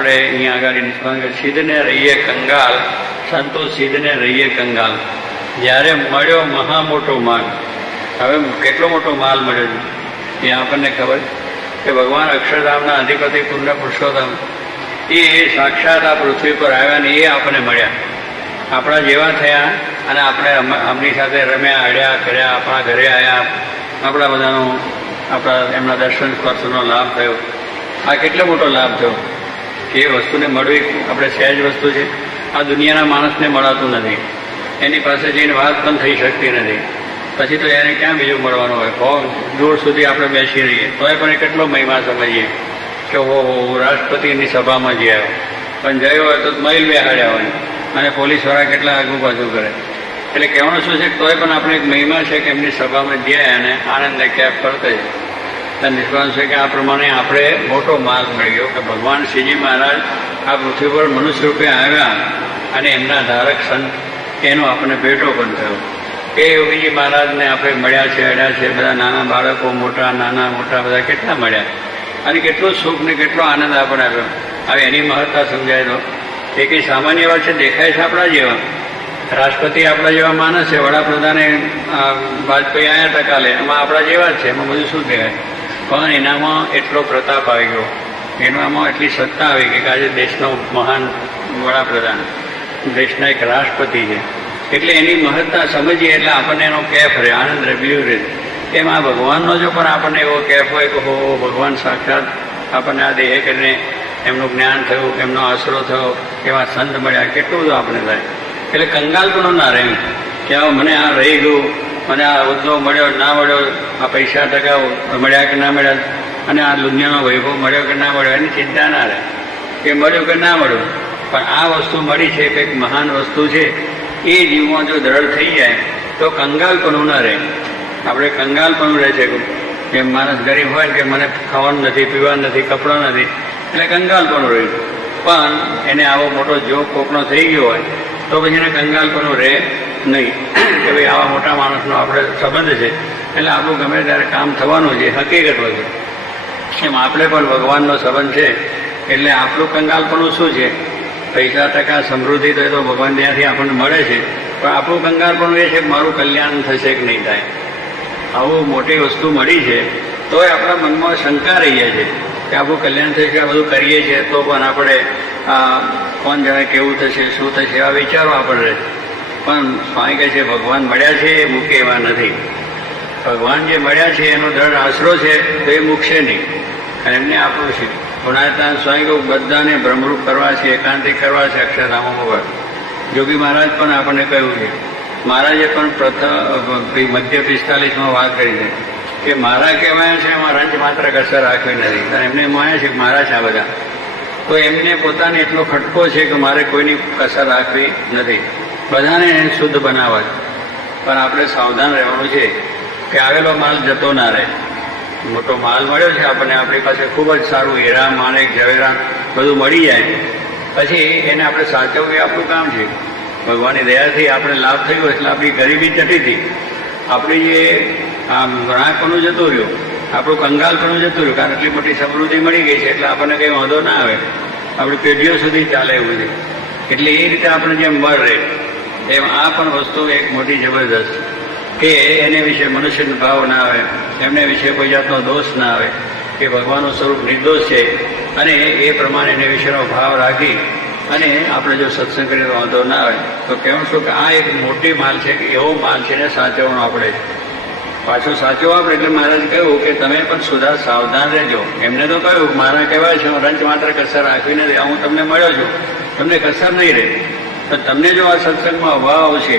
આપણે અહીંયા આગળ નિષ્પન્ન સિદ્ધને રહીએ કંગાલ, સંતો સિદ્ધને રહીએ કંગાલ. જ્યારે મળ્યો મહા મોટો માલ, હવે કેટલો મોટો માલ મળ્યો છે એ આપણને ખબર કે ભગવાન અક્ષરધામના અધિપતિ પુણ્ય પુરુષોત્તમ એ સાક્ષાત આ પૃથ્વી પર આવ્યા ને એ આપણને મળ્યા, આપણા જેવા થયા અને આપણે આમની સાથે રમ્યા, હળ્યા કર્યા, આપણા ઘરે આવ્યા, આપણા બધાનો આપણા એમના દર્શન સ્પર્શનો લાભ થયો. આ કેટલો મોટો લાભ થયો કે એ વસ્તુને મળવી આપણે સહેજ વસ્તુ છે. આ દુનિયાના માણસને મળાતું નથી, એની પાસે જઈને વાત પણ થઈ શકતી નથી. પછી તો એને ક્યાં બીજું મળવાનું હોય? બહુ દૂર સુધી આપણે બેસી રહીએ તોય પણ કેટલો મહિમા સમજીએ કે હો રાષ્ટ્રપતિની સભામાં જે આવ્યો, પણ ગયો હોય તો મહિલ બેહાડ્યા હોય અને પોલીસવાળા કેટલા આગુ પાછું કરે. એટલે કહેવાનું શું છે કે તોય પણ આપણે એક મહિમા છે કે એમની સભામાં ગયા અને આનંદને કેફ કરતા છે. નિષ્પાંત છે કે આ પ્રમાણે આપણે મોટો માર્ગ મળી ગયો કે ભગવાન શ્રીજી મહારાજ આ પૃથ્વી પર મનુષ્ય રૂપે આવ્યા અને એમના ધારક સંત એનો આપણને ભેટો પણ થયો. એ યોગીજી મહારાજને આપણે મળ્યા છે, અડ્યા છે, બધા નાના બાળકો મોટા, નાના મોટા બધા કેટલા મળ્યા અને કેટલું સુખ ને કેટલો આનંદ આપણને આવ્યો. હવે એની મહત્તા સમજાય તો એ કંઈ સામાન્ય વાત છે? દેખાય છે આપણા જેવા, રાષ્ટ્રપતિ આપણા જેવા માણસ છે, વડાપ્રધાને વાજપેયી આવ્યા હતા કાલે, એમાં આપણા જેવા જ છે, એમાં બધું શું કહેવાય? પણ એનામાં એટલો પ્રતાપ આવી ગયો, એનામાં એટલી સત્તા આવી ગઈ કે આજે દેશનો મહાન વડાપ્રધાન, દેશના એક રાષ્ટ્રપતિ છે. એટલે એની મહત્તા સમજીએ એટલે આપણને એનો કેફ રહે, આનંદ રહે, બીજું રહે. એમ આ ભગવાનનો જો પણ આપણને એવો કેફ હોય કે હો ભગવાન સાક્ષાત આપણને આ દેહ કરીને એમનું જ્ઞાન થયું, એમનો આશરો થયો, એવા સંત મળ્યા, કેટલું બધું આપણે થાય. એટલે કંગાલ પણ ના રહે કે મને આ રહી ગયું, મને આ હોદ્દો મળ્યો ના મળ્યો, આ પૈસા ટકા મળ્યા કે ના મળ્યા, અને આ દુનિયાનો વૈભવ મળ્યો કે ના મળ્યો, એની ચિંતા ના રહે કે મળ્યું કે ના મળ્યું. પણ આ વસ્તુ મળી છે, કંઈક મહાન વસ્તુ છે, એ જીવમાં જો દ્રઢ થઈ જાય તો કંગાલપણું ના રહે. આપણે કંગાલપણું રહે છે કે માણસ ગરીબ હોય ને કે મને ખાવાનું નથી, પીવાનું નથી, કપડાં નથી, એટલે કંગાલપણું રહ્યું. પણ એને આવો મોટો જોગ કોકનો થઈ ગયો હોય તો પછી એને કંગાલપણું રહે નહીં કે ભાઈ આવા મોટા માણસનો આપણે સંબંધ છે એટલે આપણું ગમે ત્યારે કામ થવાનું છે, હકીકત હોય છે. એમ આપણે પણ ભગવાનનો સંબંધ છે એટલે આપણું કંગાલપણું શું છે? પૈસા ટકા સમૃદ્ધિ તો એ તો ભગવાન ત્યાંથી આપણને મળે છે, પણ આપણું કંગાલપણું એ છે કે મારું કલ્યાણ થશે કે નહીં થાય. આવું મોટી વસ્તુ મળી છે તોય આપણા મનમાં શંકા રહી જાય છે કે આપણું કલ્યાણ થશે, આ બધું કરીએ છીએ તો પણ આપણે કોણ જાણે કેવું થશે, શું થશે, એવા વિચારો આપણે રહે. પણ સ્વામી કહે છે ભગવાન મળ્યા છે એ મૂકે એવા નથી. ભગવાન જે મળ્યા છે એનો દ્રઢ આશરો છે તો એ મૂકશે નહીં અને એમને આપણું છે. પુણાયતાન સ્વામી કહું બધાને ભ્રમરૂપ કરવા છે, એકાંતિક કરવા છે અક્ષરધામોમાં. જોગી મહારાજ પણ આપણને કહ્યું છે, મહારાજે પણ પ્રથમ મધ્ય 45માં વાત કરી છે કે મારા કહેવાય છે એમાં રંજ માત્ર કસર રાખવી નથી. અને એમને માયા છે કે મારા છે આ બધા, તો એમને પોતાને એટલો ખટકો છે કે મારે કોઈની કસર રાખવી નથી, બધાને શુદ્ધ બનાવવા છે. પણ આપણે સાવધાન રહેવાનું છે કે આવેલો માલ જતો ના રહે. મોટો માલ મળ્યો છે આપણને, આપણી પાસે ખૂબ જ સારું હીરા માણેક ઝવેરાત બધું મળી જાય, પછી એને આપણે સાચવવું એ આપણું કામ છે. ભગવાનની દયાથી આપણે લાભ થયો એટલે આપણી ગરીબી જતી હતી, આપણી જે આમ રાહપણું જતું રહ્યું, આપણું કંગાલપણું જતું રહ્યું, કારણ એટલી મોટી સમૃદ્ધિ મળી ગઈ છે એટલે આપણને કંઈ વાંધો ના આવે, આપણી પેઢીઓ સુધી ચાલે એવું છે. એટલે એ રીતે આપણે જેમ મળ રહે એમ આ પણ વસ્તુ એક મોટી જબરદસ્ત કે એને વિશે મનુષ્યનો ભાવ ના આવે, એમને વિશે કોઈ જાતનો દોષ ના આવે કે ભગવાનનું સ્વરૂપ નિર્દોષ છે, અને એ પ્રમાણે એને વિશેનો ભાવ રાખી અને આપણે જો સત્સંગ કરીએ તો વાંધો ના આવે. તો કહેવું છું કે આ એક મોટી માલ છે કે એવો માલ છે ને સાચવવાનો આપણે પાછું સાચવવું આપણે. એટલે મહારાજ કહ્યું કે તમે પણ સુધા સાવધાન રહેજો. એમને તો કહ્યું મારા કહેવાય છે રંચ માત્ર કસર રાખવી નથી, હું તમને મળ્યો છું, તમને કસર નહીં રહે. પણ તમને જો આ સત્સંગમાં અભાવ આવશે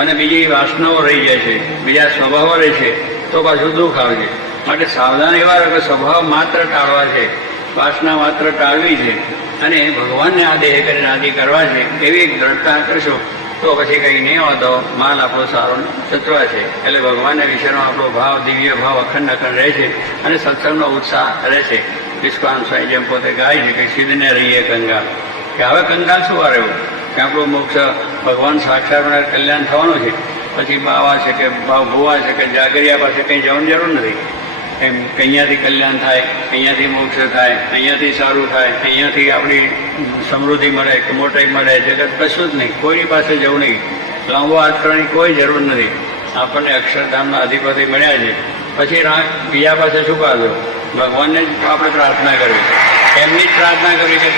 અને બીજી વાસનાઓ રહી જાય છે, બીજા સ્વભાવો રહે છે તો પાછું દુઃખ આવશે. માટે સાવધાન એવા કે સ્વભાવ માત્ર ટાળવા છે, વાસના માત્ર ટાળવી છે અને ભગવાનને આ દેહ કરીને આદિ કરવા છે, એવી એક દ્રઢતા કરશો તો પછી કંઈ નહીં હોતો, માલ આપણો સારો સચવા છે. એટલે ભગવાનના વિશેનો આપણો ભાવ, દિવ્ય ભાવ અખંડ અખંડ રહે છે અને સત્સંગનો ઉત્સાહ રહે છે. વિશ્વાન સ્વામી જેમ પોતે ગાય છે કે સિદ્ધને રહીએ કંગાલ, કે હવે કંગાલ શું વાર એવું કે આપણું મોક્ષ ભગવાન સાક્ષાત કલ્યાણ થવાનું છે, પછી બાવા છે કે ભુવા છે કે જાગરિયા પાસે કંઈ જવાની જરૂર નથી. એમ કે અહીંયાથી કલ્યાણ થાય, અહીંયાથી મોક્ષ થાય, અહીંયાથી સારું થાય, અહીંયાથી આપણી સમૃદ્ધિ મળે કે મોટાઈ મળે, જગત કશું જ નહીં. કોઈની પાસે જવું નહીં, લાંબો હાથ કરવાની કોઈ જરૂર નથી. આપણને અક્ષરધામના અધિપતિ મળ્યા છે, પછી બીજા પાસે શું પાછો? ભગવાનને જ આપણે પ્રાર્થના કરવી, એમની જ પ્રાર્થના કરવી કે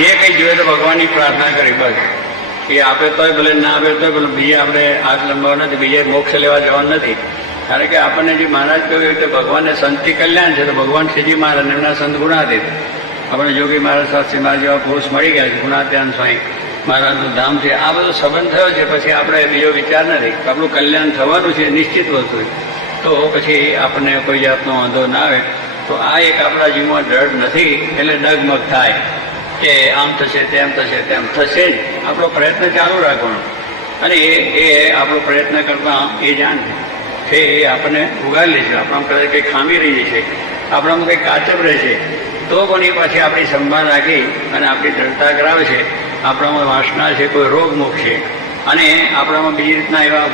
જે કંઈ જોઈએ તો ભગવાનની પ્રાર્થના કરી. બસ એ આપે તોય ભલે, ના આપે તોય ભલે, બીજે આપણે હાથ લંબાવવા નથી, બીજે મોક્ષ લેવા જવાનું નથી. કારણ કે આપણને જે મહારાજ કહ્યું કે ભગવાનને સંતથી કલ્યાણ છે, તો ભગવાન શ્રીજી મહારાજ એમના સંત ગુણાતીત, આપણે જોગી મહારાજ શાસ્ત્રી મહારાજ જેવા પુરુષ મળી ગયા છે, ગુણાત્યાન સ્વામી મહારાજનું ધામ છે. આ બધો સંબંધ થયો છે, પછી આપણે બીજો વિચાર નથી. આપણું કલ્યાણ થવાનું છે નિશ્ચિત વસ્તુ, તો પછી આપણને કોઈ જાતનો વાંધો ના આવે. તો આ એક આપણા જીવનમાં દ્રઢ નથી, એટલે ડગમગ થાય કે આમ થશે, તેમ થશે, તેમ થશે જ. આપણો પ્રયત્ન ચાલુ રાખવાનો, અને એ આપણો પ્રયત્ન કરતા એ જાણ છે એ આપણને ઉગાડી લે છે. આપણામાં કદાચ કંઈ ખામી રહી છે, આપણામાં કંઈ કાચબ રહે છે, તો પણ એ પાછી આપણી સંભાળ રાખી અને આપણી દ્રઢતા કરાવે છે. આપણામાં વાસના છે, કોઈ રોગ મૂકશે, અને આપણામાં બીજી રીતના એવા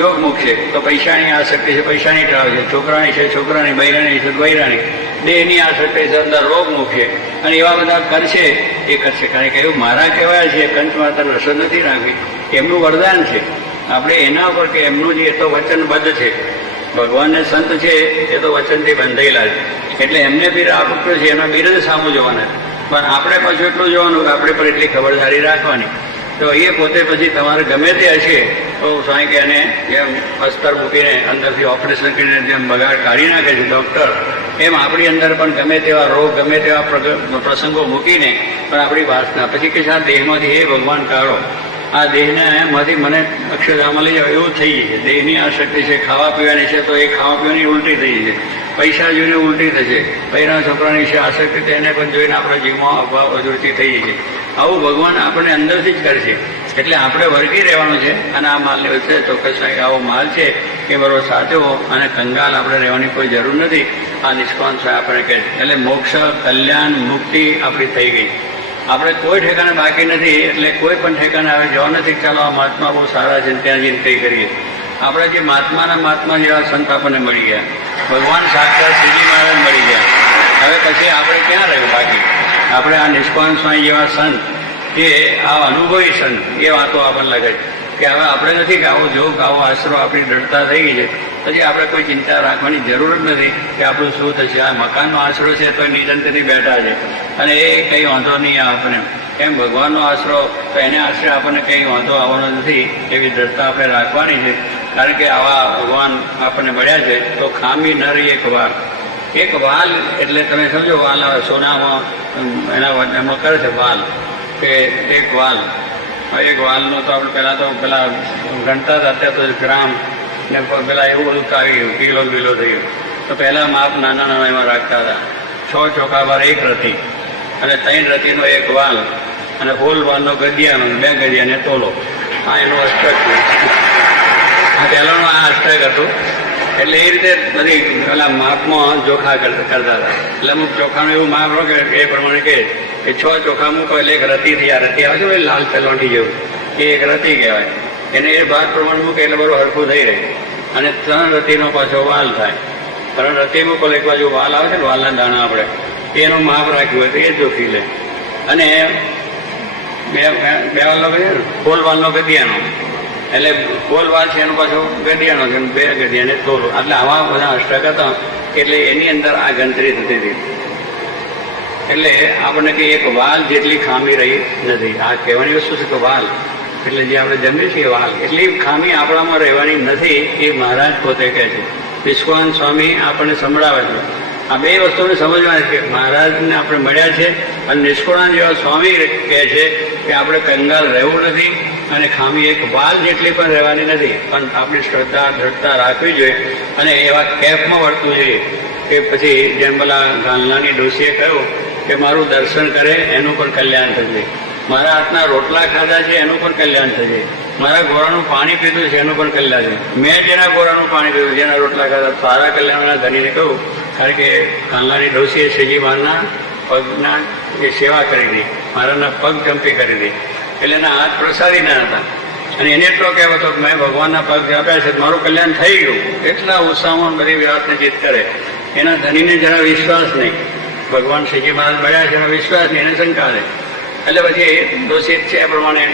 યોગ મૂકશે. તો પૈસાની આસક્તિ છે, પૈસાની ટાળે છે, છોકરાની છે, છોકરાની, બૈરાની છે, બૈરાની, દેહની આસક્તિ છે, અંદર રોગ મૂકશે, અને એવા બધા કરશે. એ કરશે, કારણ કે એવું મારા કહેવાય છે, કંચ માતા રસદ નથી રાખવી, એમનું વરદાન છે. આપણે એના ઉપર કે એમનું જે તો વચનબદ્ધ છે, ભગવાનને સંત છે એ તો વચનથી બંધાયેલા છે, એટલે એમને બિર આપ્યું છે, એના બિરદ સામું જોવાના. પણ આપણે પાછું એટલું જોવાનું કે આપણે પર એટલી ખબરદારી રાખવાની. તો એ પોતે પછી તમારે ગમે તે હશે તો સ્વામી કે એને જેમ અસ્તર મૂકીને અંદરથી ઓપરેશન કરીને જેમ બગાડ કાઢી નાખે છે ડૉક્ટર, એમ આપણી અંદર પણ ગમે તેવા રોગ, ગમે તેવા પ્રસંગો મૂકીને પણ આપણી વાસના પછી કે આ દેહમાંથી હે ભગવાન કાઢો, આ દેહને એમાંથી મને અક્ષરધામમાં લઈ જાવ, એવું થઈ જાય છે. દેહની આસક્તિ છે, ખાવા પીવાની છે, તો એ ખાવા પીવાની ઉલટી થઈ છે, પૈસા જોઈને ઉલટી થશે, પૈરા છોકરાની છે આસક્તિ, તેને પણ જોઈને આપણા જીવમાં અભાવ અધૂરતી થઈ જાય છે. આવું ભગવાન આપણને અંદરથી જ કરશે. એટલે આપણે વળગી રહેવાનું છે, અને આ માલની વચ્ચે ચોક્કસ આવો માલ છે એ બરોબર સાચવો, અને કંગાલ આપણે રહેવાની કોઈ જરૂર નથી. આ નિષ્કામ છે આપણે કહે. એટલે મોક્ષ, કલ્યાણ, મુક્તિ આપણી થઈ ગઈ. આપણે કોઈ ઠેકાણે બાકી નથી, એટલે કોઈ પણ ઠેકાણે આવે જવા નથી. ચાલો આ મહાત્મા બહુ સારા છે, ત્યાં જઈને કંઈ કરીએ. આપણે જે મહાત્મા જેવા સંત આપણને મળી ગયા, ભગવાન સાક્ષાત શ્રીજી મહારાજ મળી ગયા. હવે પછી આપણે ક્યાં રહ્યું બાકી? આપણે આ નિષ્કામ સ્વામી જેવા સંત, જે આ અનુભવી સંત, એ વાતો આપણને લાગે કે હવે આપણે નથી કે આવો જોગ, આવો આશરો આપણી દ્રઢતા થઈ ગઈ છે, પછી આપણે કોઈ ચિંતા રાખવાની જરૂર જ નથી કે આપણું શું થશે. આ મકાનનો આશરો છે તો નિરંતરથી બેઠા છે, અને એ કંઈ વાંધો નહીં આપણને. એમ ભગવાનનો આશરો, તો એને આશરે આપણને કંઈ વાંધો આવવાનો નથી. એવી દ્રઢતા આપણે રાખવાની છે, કારણ કે આવા ભગવાન આપણને મળ્યા છે. તો ખામી ન રહી એક વાર. એક વાલ એટલે તમે સમજો, વાલ આવે સોનામાં, એમાં કરે છે વાલ, કે એક વાલ, એક વાલનો તો આપણે પહેલાં ગણતા હતા, અત્યારે તો ગ્રામ ને પેલા એવું બધું આવી ગયું, કિલો બિલો થઈ ગયું. તો પહેલાં માપ નાના નાના એમાં રાખતા હતા. 6 ચોખા બાર 1 રતી, અને 3 રતીનો એક વાલ, અને હોલ વાલનો ગદિયાનો 2 ગદિયાને તોલો. આ એનું અષ્ટક છે. આ પહેલાંનું આ અષ્ટક હતું. એટલે એ રીતે બધી પેલા માપમાં ચોખા કરતા હતા. એટલે અમુક ચોખાનું એવું માપ રહો કે એ પ્રમાણે કહે કે 6 ચોખા મૂકો એટલે 1 રતી થઈ. આ રતી આવે છે લાલ પેલોઠી જેવું, એ 1 રતી કહેવાય. એને એ ભાત પ્રમાણે મૂકે એટલે બરોબર હરખું થઈ રહે. અને 3 રતીનો પાછો વાલ થાય. 3 રતી મૂકો એક બાજુ વાલ આવે છે ને, વાલના દાણા આપણે એનું માપ રાખ્યું હોય તો એ જોખી લે. અને બે વાલનો કહે ને, ફોલ વાલનો ગદિયાનો, એટલે ફોલ વાલ છે એનો પાછો ગદિયાનો છે, 2 ગદિયાને તોલો. એટલે આવા બધા અષ્ટક હતા. એટલે એની અંદર આ ગણતરી થતી હતી. એટલે આપણને કે એક વાલ જેટલી ખામી રહી નથી. આ કહેવાની વસ્તુ છે કે વાલ એટલે જે આપણે જમીએ છીએ વાલ, એટલી ખામી આપણામાં રહેવાની નથી, એ મહારાજ પોતે કહે છે. નિષ્કામ સ્વામી આપણને સંભળાવે છે. આ 2 વસ્તુને સમજવાની છે. મહારાજને આપણે મળ્યા છે, અને નિષ્કામ જેવા સ્વામી કહે છે કે આપણે કંગાલ રહેવું નથી, અને ખામી એક વાલ જેટલી પણ રહેવાની નથી. પણ આપણી શ્રદ્ધા, દ્રઢતા રાખવી જોઈએ, અને એવા કેફમાં વર્તવું જોઈએ કે પછી જેમ પેલા ગામલાની ડોશીએ કહ્યું કે મારું દર્શન કરે એનું પણ કલ્યાણ થશે, મારા હાથના રોટલા ખાધા છે એનું પણ કલ્યાણ થશે, મારા ગોળાનું પાણી પીધું છે એનું પણ કલ્યાણ છે. મેં જેના ગોળાનું પાણી પીધું, જેના રોટલા ખાધા, સારા કલ્યાણના ધનીને કહ્યું. કારણ કે કાનલાની ડોશીએ શ્રીજી મહારાજના પગના એ સેવા કરી હતી, મારાના પગ ચંપી કરી હતી. એટલે એના હાથ પ્રસાદી ના હતા, અને એને એટલો કહેવો હતો કે મેં ભગવાનના પગ આપ્યા છે, મારું કલ્યાણ થઈ ગયું. એટલા ઉત્સાહમાં બધી વાતને જીત કરે. એના ધણીને જરા વિશ્વાસ નહીં, ભગવાન શ્રીજી મહારાજ મળ્યા છે એનો વિશ્વાસ નહીં, એને શંકા રહે. એટલે પછી દોષિત છે એ પ્રમાણે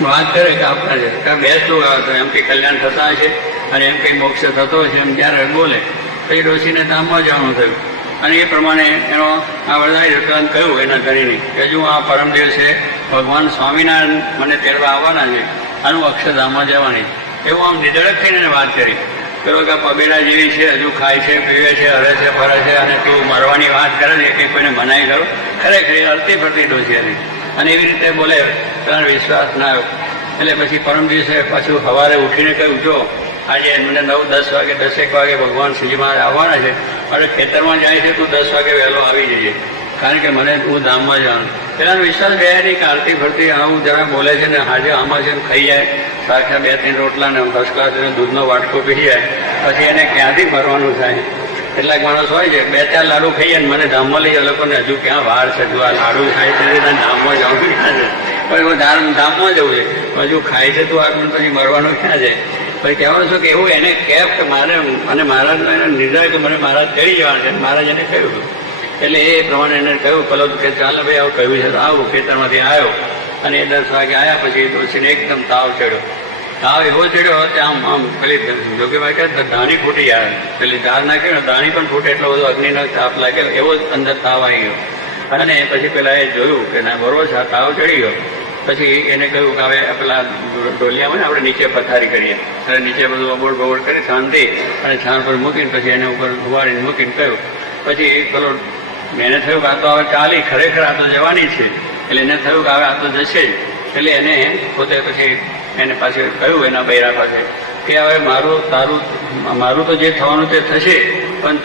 વાત કરે કે આપણા છે કે બે શ્લોક આવે તો એમ કંઈ કલ્યાણ થતા હશે અને એમ કંઈ મોક્ષ થતો હશે એમ ત્યારે બોલે. પછી ડોશીને ધામમાં જવાનું થયું અને એ પ્રમાણે એનો આ વરદાય વૃત્તાંત કહ્યું એના ધણીને કે હજુ આ પરમ દિવસે ભગવાન સ્વામિનારાયણ મને તેડવા આવવાના છે, આનું અક્ષરધામમાં જવાની. એવું આમ નિધડક થઈને એને વાત કરી. પેલો કે પબેડા જેવી છે, હજુ ખાય છે, પીવે છે, હરે છે, ફરે છે અને તું મરવાની વાત કરે છે કે કોઈને મનાઈ કરો. ખરેખર અડતી ફરતી ડોશી હતી અને એવી રીતે બોલે પેલાનો વિશ્વાસ ના આવ્યો. એટલે પછી પરમ દિવસે પાછું સવારે ઉઠીને કહ્યું, જો આજે મને 9-10 વાગે 10-1 વાગે ભગવાન શ્રીજી મહારાજ આવવાના છે, અને ખેતરમાં જાય છે તું 10 વાગે વહેલો આવી જઈએ, કારણ કે મને હું ધામમાં જવાનું. પેલાનો વિશ્વાસ ગયા નહીં કે આરતી ફરતી આવું જરા બોલે છે ને આજે આમાં છે ખાઈ જાય, સાક્ષા 2-3 રોટલા ને ફર્સ્ટ ક્લાસ દૂધનો વાટકો પી જાય, પછી એને ક્યાંથી ફરવાનું થાય. કેટલાક માણસ હોય છે 2-4 લાડુ ખાઈએ ને મને ધામમાં લઈ જાય, લોકોને હજુ ક્યાં વાર છે, હજુ આ લાડુ ખાય છે ધામમાં જવું ક્યાં છે, પણ ધામમાં જવું છે, હજુ ખાય છે તું આગળ પછી મરવાનું ક્યાં છે. પછી કહેવાનું છું કે એવું એને કહેવ કે મારે અને મહારાજનો એને નિર્ણય કે મને મહારાજ ચડી જવાનું છે, મહારાજ એને કહ્યું. એટલે એ પ્રમાણે એને કહ્યું પેલો કે ચાલો ભાઈ આવું કહ્યું છે તો આવું. ખેતરમાંથી આવ્યો અને એ 10 વાગે આવ્યા પછી ડોશીને એકદમ તાવ ચડ્યો. તાવ એવો ચડ્યો તે આમ પેલી જોગીભાઈ કહે ધાણી ફૂટી આવે, પેલી ધાર નાખી ને ધાણી પણ ફૂટે, એટલો બધો અગ્નિનો તાપ લાગે એવો જ અંદર તાવ આવી ગયો. અને પછી પેલા એ જોયું કે ના બરોબર છે તાવ ચડી ગયો. પછી એને કહ્યું કે હવે પેલા ડોલિયામાં આપણે નીચે પથારી કરીએ, એટલે નીચે બધું અબોડ બબોડ કરી શાંતિ અને છાણ પર મૂકીને પછી એને ઉપર ઉવાડીને મૂકીને કહ્યું. પછી પેલો એને થયું કે આ તો હવે ચાલી, ખરેખર આ તો જવાની છે, એટલે એને થયું કે હવે આ તો જશે જ. એટલે એને પોતે પછી એને પાછું કહ્યું એના બૈરા પાસે કે હવે મારું તો જે થવાનું તે થશે, પણ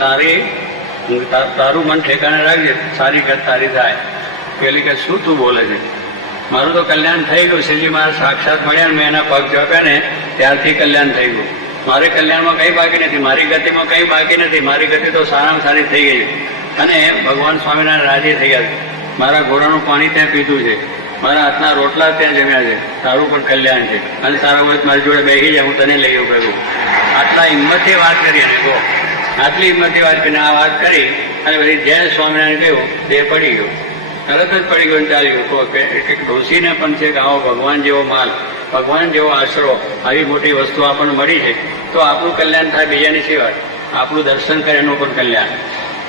તારું મન ઠેકાણે રાખજે, સારી ગત તારી થાય. પેલી કે શું તું બોલે છે, મારું તો કલ્યાણ થઈ ગયું. શ્રીજી મહારાજ સાક્ષાત મળ્યા ને મેં એના પગ જોપ્યા ને ત્યારથી કલ્યાણ થઈ ગયું. મારે કલ્યાણમાં કંઈ બાકી નથી, મારી ગતિમાં કંઈ બાકી નથી, મારી ગતિ તો સારામાં સારી થઈ ગઈ. અને ભગવાન સ્વામિનારાયણ રાજી થઈ ગયા છે, મારા ઘોડાનું પાણી ત્યાં પીધું છે, મારા હાથના રોટલા ત્યાં જમ્યા છે, તારું પણ કલ્યાણ છે અને તારા વખત મારી જોડે બેસી જાય, હું તને લઈ કહ્યું. આટલા હિંમતથી વાત કરી અને કહો, આટલી હિંમતથી વાત કરીને આ વાત કરી અને પછી જ્યાં સ્વામિનારાયણ કહ્યું તે પડી ગયું, તરત જ પડી ગયું, ચાલી ગયું. એક ડોશીને પણ છે કે આવો ભગવાન જેવો માલ, ભગવાન જેવો આશરો, આવી મોટી વસ્તુ આપણને મળી છે તો આપણું કલ્યાણ થાય. બીજાની સિવાય આપણું દર્શન કરે એનું પણ કલ્યાણ,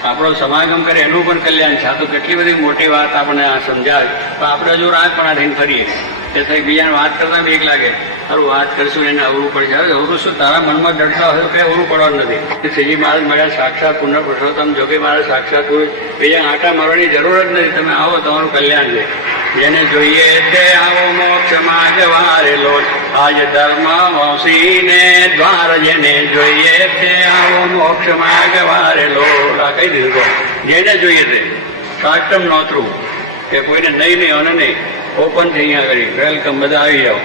આપણો સમાગમ કરે એનું પણ કલ્યાણ છે. આ તો કેટલી બધી મોટી વાત આપણને આ સમજાવે, પણ આપણે હજુ રાતપણા થઈને ફરીએ એ થઈ બીજાને વાત કરતા બીક લાગે, સારું વાત કરશું એને અવરું પડશે. હવે અવરું શું, તારા મનમાં ડરતા હોય તો કંઈ અવરું પડવાનું નથી. શ્રીજી મહારાજ મળ્યા સાક્ષાત પુનઃ પુરુષોત્તમ જોગી મહારાજ સાક્ષાત પુરુષ, બીજા આંટા મારવાની જરૂર જ નથી. તમે આવો તમારું કલ્યાણ છે. જેને જોઈએ તે આવો મોક્ષમાં જવારેલો, આજ ધર્મ વંશીને દ્વાર, જેને જોઈએ તે આવો મોક્ષમાં જવારેલો. આ કહી દીધું, જેને જોઈએ તે કાસ્ટમ નોતરું કે કોઈને નહીં અને નહીં, ઓપન થઈ અહીંયા કરી વેલકમ, બધા આવી જાઓ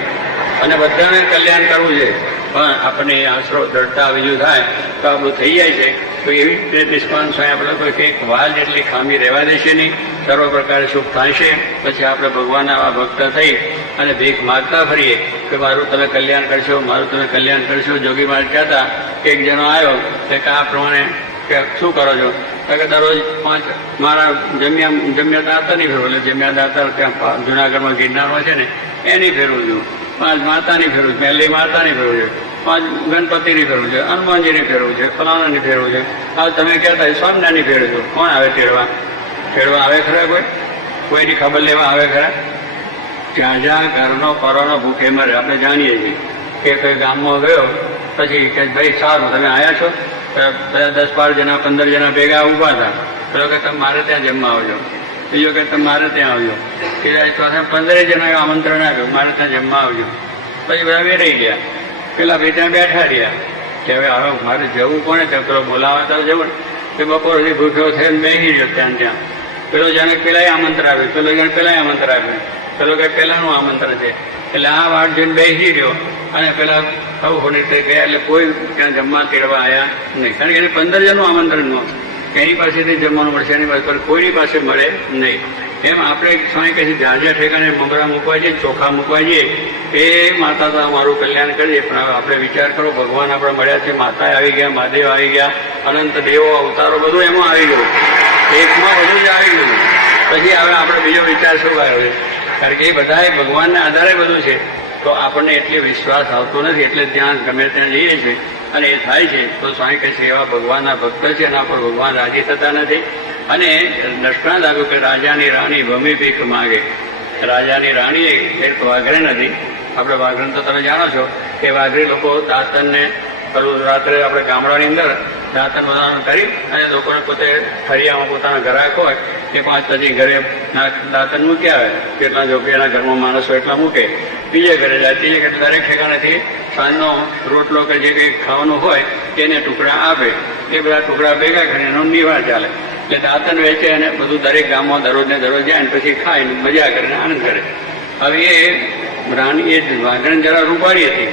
અને બધાને કલ્યાણ કરવું છે. પણ આપણને આશરો દળતા બીજું થાય તો આપણું થઈ જાય છે. તો એવી રીતે નિષ્કામ સ્વાય આપણે કોઈ કંઈક વાલ જેટલી ખામી રહેવા દેશે નહીં, સર્વ પ્રકારે સુખ થશે. પછી આપણે ભગવાનના આવા ભક્ત થઈ અને ભીખ માગતા ફરીએ કે મારું તમે કલ્યાણ કરશો, મારું તમે કલ્યાણ કરશો. જોગી મહારાજ કહેતા કે એક જણો આવ્યો કે આ પ્રમાણે કે શું કરો છો, કે દરરોજ 5 મારા જમ્યા દાતા નહીં ફેરવું, એટલે જમ્યા દાતા ત્યાં જુનાગઢમાં ગિરનારમાં છે ને એની ફેરવું છું, 5 માતાની ફેરવું છે, પહેલી માતાની ફેરવું છે, 5 ગણપતિની ફેરવું છે, હનુમાનજીની ફેરવું છે, ફલાણાની ફેરવું છે. હવે તમે કહેતા સ્વામિનારાયણની ફેરવું છો, કોણ આવે ફેરવા આવે ખરા? કોઈની ખબર લેવા આવે ખરા? જ્યાં જ્યાં ઘરનો પરોનો ભૂખે મરે. આપણે જાણીએ છીએ કે કોઈ ગામમાં ગયો પછી કે ભાઈ સારું તમે આવ્યા છો, બધા 10-12 જણા 15 જણા ભેગા ઊભા હતા. પેલો કે તમે મારે ત્યાં જમવા આવજો, બીજો કે તમે મારે ત્યાં આવજો, ત્રીજા 15 જણાએ આમંત્રણ આપ્યું મારે ત્યાં જમવા આવજો. પછી બધા વેરાઈ ગયા, પેલા ભાઈ ત્યાં બેઠા રહ્યા કે હવે મારે જવું કોને ત્યાં, પેલો બોલાવા તો જવું ને. બપોર સુધી ભૂખ્યો થઈને બેસી રહ્યો ત્યાં. પેલો જાણે પેલાય આમંત્રણ આપ્યું, પેલો જાણે પેલાય આમંત્રણ આપ્યું, પેલો કે પેલાનું આમંત્રણ છે. એટલે આ વાત જોઈને બેસી રહ્યો અને પેલા હોની થઈ ગયા. એટલે કોઈ ત્યાં જમવા તેડવા આવ્યા નહીં, કારણ કે એને 15 જણનું આમંત્રણ નહોતું. એની પાસેથી જમવાનું મળશે, એની પાસે કોઈની પાસે મળે નહીં. એમ આપણે સ્વામી કહે છે જ્યાં જ્યાં ઠેકાણે મમરા મૂકવા જઈએ, ચોખા મૂકવા જઈએ, એ માતા તો અમારું કલ્યાણ કરીએ. પણ હવે આપણે વિચાર કરો, ભગવાન આપણે મળ્યા છે, માતા આવી ગયા, મહાદેવ આવી ગયા, અનંત દેવો અવતારો બધું એમાં આવી ગયું, એકમાં બધું જ આવી ગયું. પછી હવે આપણે બીજો વિચાર શું આવ્યો છે? કારણ કે એ બધા ભગવાનના આધારે બધું છે, તો આપણને એટલો વિશ્વાસ આવતો નથી. એટલે ત્યાં ગમે ત્યાં જઈએ છીએ અને એ થાય છે તો સ્વામી કહે છે એવા ભગવાનના ભક્ત છે, એના પર ભગવાન રાજી થતા નથી. અને દ્રષ્ટાંત આપ્યું કે રાજાની રાણી ભૂમિ ભીખ માગે. રાજાની રાણી એ વાઘરે નથી. આપણે વાઘરણ તો તમે જાણો છો કે વાઘરી લોકો દાંતનને પેલું રાત્રે આપણે ગામડાની અંદર દાંતન બધાનું કરી અને લોકોને પોતે ફરિયામાં પોતાના ઘરાક હોય એ 5 પછી ઘરે દાંતન મૂકી આવે. કેટલા જો કે એના ઘરમાં માણસો એટલા મૂકે, બીજે ઘરે જાય, ત્રીજે ઘરે દરેક ઠેકાણેથી સાંજનો રોટલો કે જે કંઈ ખાવાનું હોય એને ટુકડા આપે. એ બધા ટુકડા ભેગા કરીને એનો નિવારણ ચાલે. એટલે દાંતન વેચે અને બધું દરેક ગામમાં દરરોજને દરરોજ જાય ને પછી ખાઈને મજા કરીને આનંદ કરે. હવે એ રાણી એ વાઘરણ જરા રૂપાળી હતી,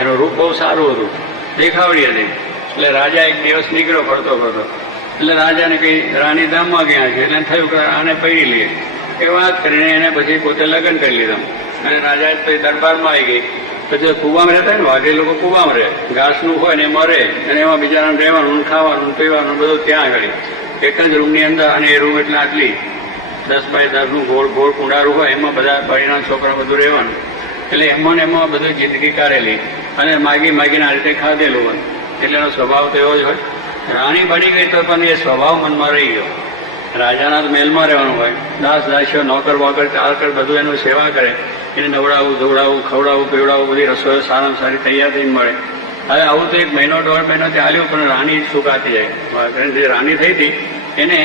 એનું રૂપ બહુ સારું હતું, દેખાવડી હતી. એટલે રાજા એક દિવસ નીકળ્યો ફરતો ફરતો. એટલે રાજાને કઈ રાણી ધામમાં ગયા છે, એટલે થયું કે આને પૈડી લઈએ. એ વાત કરીને એને પછી પોતે લગ્ન કરી લીધા. અને રાજા પછી દરબારમાં આવી ગઈ. પછી કુવામાં રહેતા ને વાઘરી લોકો કુવામાં રહે, ઘાસનું હોય ને એમાં રહે અને એમાં બિચારાને રહેવાનું, ખાવાનું, પીવાનું બધું ત્યાં આગળ એક જ રૂમની અંદર. અને એ રૂમ એટલે આટલી 10 બાય 10નું ગોળ ગોળ કુંડારું હોય, એમાં બધા બાળીના છોકરા બધું રહેવાનું. એટલે એમાં ને એમાં બધું જિંદગી કાઢેલી અને માગી માગીને આ રીતે ખાધેલું હોય. એટલે એનો સ્વભાવ તો એવો જ હોય. રાણી બની ગઈ તો પણ એ સ્વભાવ મનમાં રહી ગયો. રાજાના તો મહેલમાં રહેવાનું હોય, દાસ દાસીઓ નોકર વોકર ચાકર બધું એનું સેવા કરે, એને નવડાવવું ધોવડાવવું ખવડાવવું પીવડાવવું, બધી રસોઈ સારામાં સારી તૈયાર થઈને મળે. હવે આવું તો 1 મહિનો 1.5 મહિનો ચાલ્યું પણ રાણી સુકાતી જાય. જે રાણી થઈ હતી એને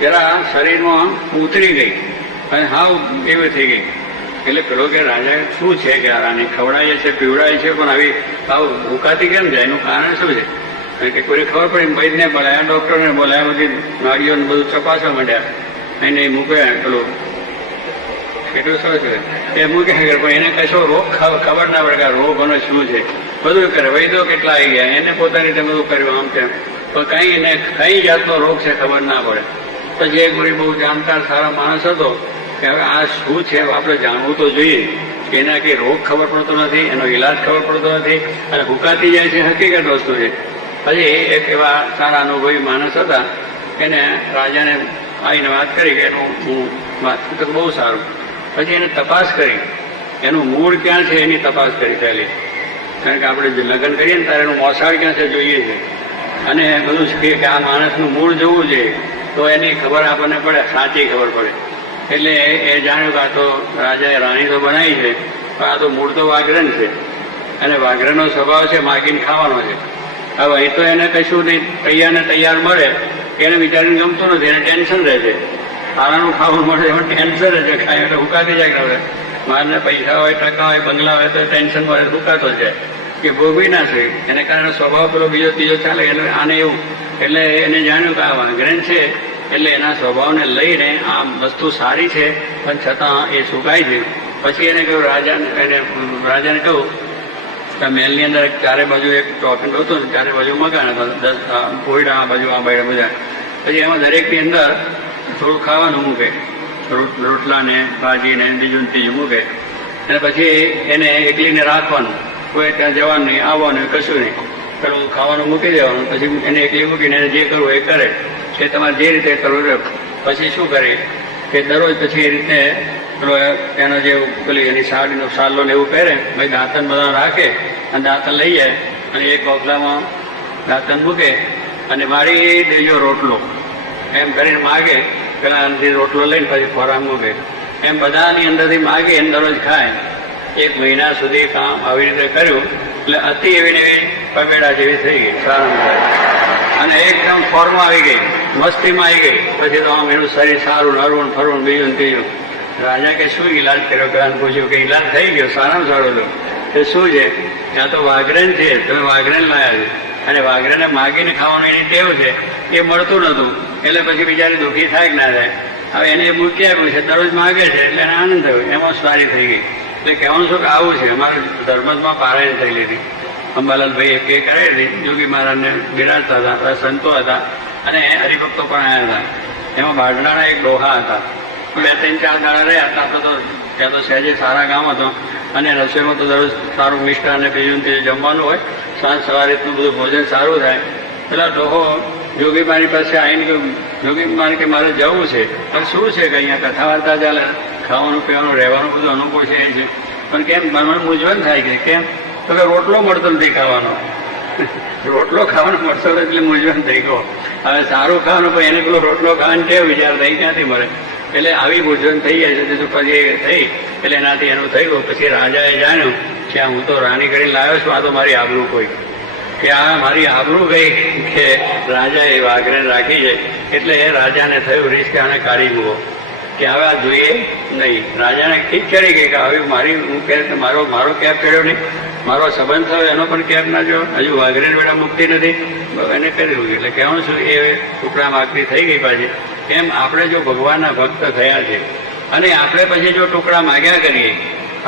જરા શરીરમાં ઉતરી ગઈ અને હાવ એવી થઈ ગઈ. એટલે પેલો કે રાજા શું છે કે આ રાણી ખવડાવીએ છે પીવડાવીએ છે પણ આવી હાવ ભૂકાતી કેમ જાય? એનું કારણ શું છે? કારણ કે કોઈ ખબર પડી, વૈદને બોલાયા, ડોક્ટરને બોલાયા, બધી નાડીઓને બધું ચપાસવા માંડ્યા. એને મૂક્યા પેલું કેટલું સરસ છે એ મૂકે, પણ એને કશો રોગ ખબર ના પડે કે રોગ અને શું છે. બધું કરે, વૈદો કેટલા આવી ગયા, એને પોતાની રીતે બધું કર્યું આમ તેમ, પણ કઈ જાતનો રોગ છે ખબર ના પડે. પછી એક બહુ જાણકાર સારા માણસ હતો કે હવે આ શું છે આપણે જાણવું તો જોઈએ. એના કંઈ રોગ ખબર પડતો નથી, એનો ઈલાજ ખબર પડતો નથી અને ભૂકાતી જાય છે, હકીકત વસ્તુ છે. પછી એક એવા સારા અનુભવી માણસ હતા, એને રાજાને આવીને વાત કરી કે એનું વાત બહુ સારું. પછી એને તપાસ કરી, એનું મૂળ ક્યાં છે એની તપાસ કરી પહેલી. કારણ કે આપણે જે લગ્ન કરીએ ને ત્યારે એનું મોસાળ ક્યાં છે જોઈએ છે અને બધું જ કે આ માણસનું મૂળ જોવું જોઈએ તો એની ખબર આપણને પડે, સાચી ખબર પડે. એટલે એ જાણ્યું કે આ તો રાજાએ રાણી તો બનાવી છે પણ આ તો મૂળ તો વાઘરણ છે અને વાઘરણનો સ્વભાવ છે માગીને ખાવાનો છે. હવે અહીં તો એને કશું નહીં, તૈયાર ને તૈયાર મળે, એને વિચારીને ગમતું નથી, એને ટેન્શન રહે છે. સારાનું ખાવાનું મળે એમાં ટેન્શન રહે છે, ખાય એટલે હુકાતી જાય કે મારને પૈસા હોય, ટકા હોય, બંગલા હોય તો ટેન્શન મળે, હુકાતો જાય કે ભોગવી ના શકે. એને કારણે સ્વભાવ પેલો બીજો ત્રીજો ચાલે. એટલે આને એવું, એટલે એને જાણ્યું કે આ વાઘરણ છે એટલે એના સ્વભાવને લઈને આ વસ્તુ સારી છે પણ છતાં એ સુકાય છે. પછી એને કહ્યું રાજાને કહ્યું કે મહેલની અંદર ચારે બાજુ એક ચોકીન હતું ને, ચારે બાજુ મકાન હતા, 10 કોયડા આ બાજુ આ બાજુ બધા. પછી એમાં દરેકની અંદર થોડું ખાવાનું મૂકે, રોટલા ને ભાજી ને બીજું ત્રીજું મૂકે અને પછી એને એકલીને રાખવાનું, કોઈ ત્યાં જવાનું નહીં, આવવાનું કશું નહીં, પેલું ખાવાનું મૂકી દેવાનું. પછી એને એકલી મૂકીને એને જે કરવું એ કરે, કે તમારે જે રીતે કરવું રહે. પછી શું કરે કે દરરોજ પછી એ રીતે પેલો એનો જે પેલી એની સાડીનો સાલો ને એવું પહેરે, ભાઈ દાંતન બધા રાખે અને દાંતન લઈ જાય અને એક બોકલામાં દાંતન મૂકે અને મારી દેજો રોટલો એમ કરીને માગે. પેલા અંદરથી રોટલો લઈને પછી ખોરાક મૂકે, એમ બધાની અંદરથી માગે એને દરરોજ ખાય. 1 મહિના સુધી કામ આવી રીતે કર્યું એટલે અતિ એવી ને એવી પમેડા જેવી થઈ ગઈ, સારા અને એકદમ ફોર્મમાં આવી ગઈ, મસ્તીમાં આવી ગઈ. પછી તો આમ એનું શરીર સારું, હરવું ફરવું બીજું ને ત્રીજું. રાજા કે શું ઈલાજ કર્યો? પેલાને પૂછ્યું કે ઈલાજ થઈ ગયો, સારામાં સારું લો. એ શું છે? ત્યાં તો વાઘરણ છે, તમે વાઘરણ લાયા છે અને વાઘરણને માગીને ખાવાનું એની ટેવ છે, એ મળતું નહોતું. એટલે પછી બિચારી દુઃખી થાય કે ના થાય. હવે એને એ મૂકી આપ્યું છે, દરરોજ માગે છે એટલે એને આનંદ થયો, એમાં સારી થઈ ગઈ. એટલે કહેવાનું શું કે આવું છે. અમારા ધર્મમાં પારાયણ થયેલી હતી, અંબાલાલભાઈ એ કરેલી, જોગી મહારાજને બિરાજતા હતા, સંતો હતા અને હરિભક્તો પણ આવ્યા હતા. એમાં બારડાના એક ડોહા હતા. 2-3-4 દાડા રહ્યા હતા. આપણે તો ત્યાં તો સહેજે સારા ગામ હતો અને રસોઈમાં તો દરરોજ સારું મિષ્ટાન અને બીજું તે જમવાનું હોય. સાંજ સવારે એટલું બધું ભોજન સારું થાય. પેલા ડોહો જોગીમાની પાસે આવીને કહ્યું, જોગીમાની કે મારે જવું છે. પણ શું છે કે અહીંયા કથા વાર્તા ચાલે, ખાવાનું પીવાનું રહેવાનું બધું અનુકૂળ છે એ છે. પણ કેમ મને મૂંઝવણ થાય કે કેમ? તો કે રોટલો મળતો નથી ખાવાનો. રોટલો ખાવાનો મળતો એટલે મૂંઝવણ થઈ ગયો. હવે સારું ખાવાનું પણ એને પેલો રોટલો ખાવાનો કેવો વિચાર થઈ ક્યાંથી મળે? એટલે આવી મૂંઝવણ થઈ જાય છે. પછી થઈ એટલે એનાથી એનું થઈ ગયું. પછી રાજાએ જાણ્યું કે હું તો રાણી કરીને લાવ્યો છું, આ તો મારી આબરૂ કોઈ કે આ મારી આબરૂ ગઈ કે રાજાએ વાઘરે રાખી છે. એટલે એ રાજાને થયું રીસ કે આને કાઢી મૂકો કે હવે આ જોઈએ નહીં. રાજાને ખીચ ચડી ગઈ કે હવે મારી હું કે મારો કેપ ચડ્યો નહીં, મારો સંબંધ થયો એનો પણ કેપ ના જો, હજુ વાઘરે વેળા મુક્તિ નથી, એને કર્યું. એટલે કહેવાનું છું એ ટુકડા માગણી થઈ ગઈ પાછી. એમ આપણે જો ભગવાનના ભક્ત થયા છે અને આપણે પછી જો ટુકડા માગ્યા કરીએ,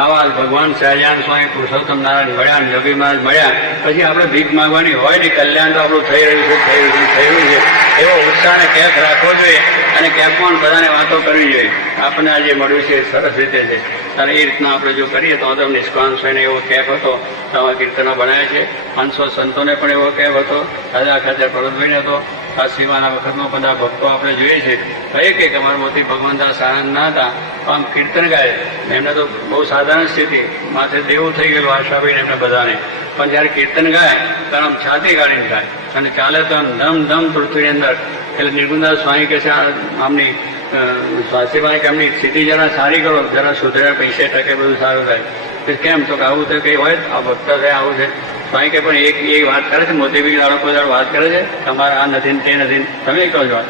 આવા ભગવાન સહજાનંદ સ્વામી પુરુષોત્તમ નારાયણ મળ્યા, જોગી મહારાજ મળ્યા, પછી આપણે ભીખ માંગવાની હોય ને, કલ્યાણ તો આપણું થઈ રહ્યું છે, થઈ રહ્યું છે એવો ઉત્સાહને કેફ રાખવો જોઈએ અને કેફમાં બધાને વાતો કરવી જોઈએ. આપણને આ જે મળ્યું છે સરસ રીતે છે. અને એ રીતના આપણે જો કરીએ તો તો નિષ્કામ સ્વામીને એવો કેફ હતો, આવા કીર્તનો બનાવે છે. 500 સંતોને પણ એવો કેફ હતો. દાદા ખાતે ભરતભાઈને હતો. આ સીમાના વખતનો બધા ભક્તો આપણે જોઈએ છે. કહે કે અમારા મોતી ભગવાનદાસ આનંદ ના હતા, આમ કીર્તન ગાય. એમને તો બહુ સાધારણ સ્થિતિ, માથે દેવું થઈ ગયેલું આશાભાઈને એમને બધાને. પણ જયારે કીર્તન ગાય તો આમ છાતી ગાળીને ગાય અને ચાલે તો આમ ધમ ધમ પૃથ્વીની અંદર. એટલે નિર્ગુણદાસ સ્વામી કહે છે આમની સ્વાસ્થ્યભાઈ કે એમની સ્થિતિ જરા સારી કરો, જરા સુધરે, 50% બધું સારું થાય. કેમ? તો કે આવું તો કંઈ હોય, આ ભક્ત થાય આવું છે. સ્વામી કે પણ એક વાત કરે છે, મોતીભાઈ દાડો કોઈ દાડો વાત કરે છે, તમારે આ નથી તે નથી, તમે કહો છો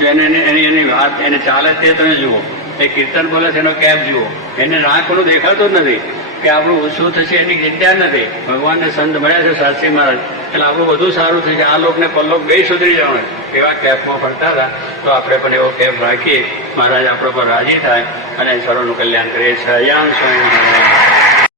જો એની વાત એને ચાલે તે તમે જુઓ. એ કીર્તન બોલે છે એનો કેપ જુઓ. એને રાંકનું દેખાતું જ નથી કે આપણું શું થશે એની ચિંતા નથી. ભગવાનને સંત મળ્યા છે સાચી મહારાજ, એટલે આપણું બધું સારું થશે. આ લોકને પલ્લોક બે સુધરી જવાનું. એવા કેપમાં ફરતા હતા તો આપણે પણ એવો કેપ રાખીએ, મહારાજ આપણો પર રાજી થાય અને સર્વનું કલ્યાણ કરીએ. સહજાનંદ સ્વામી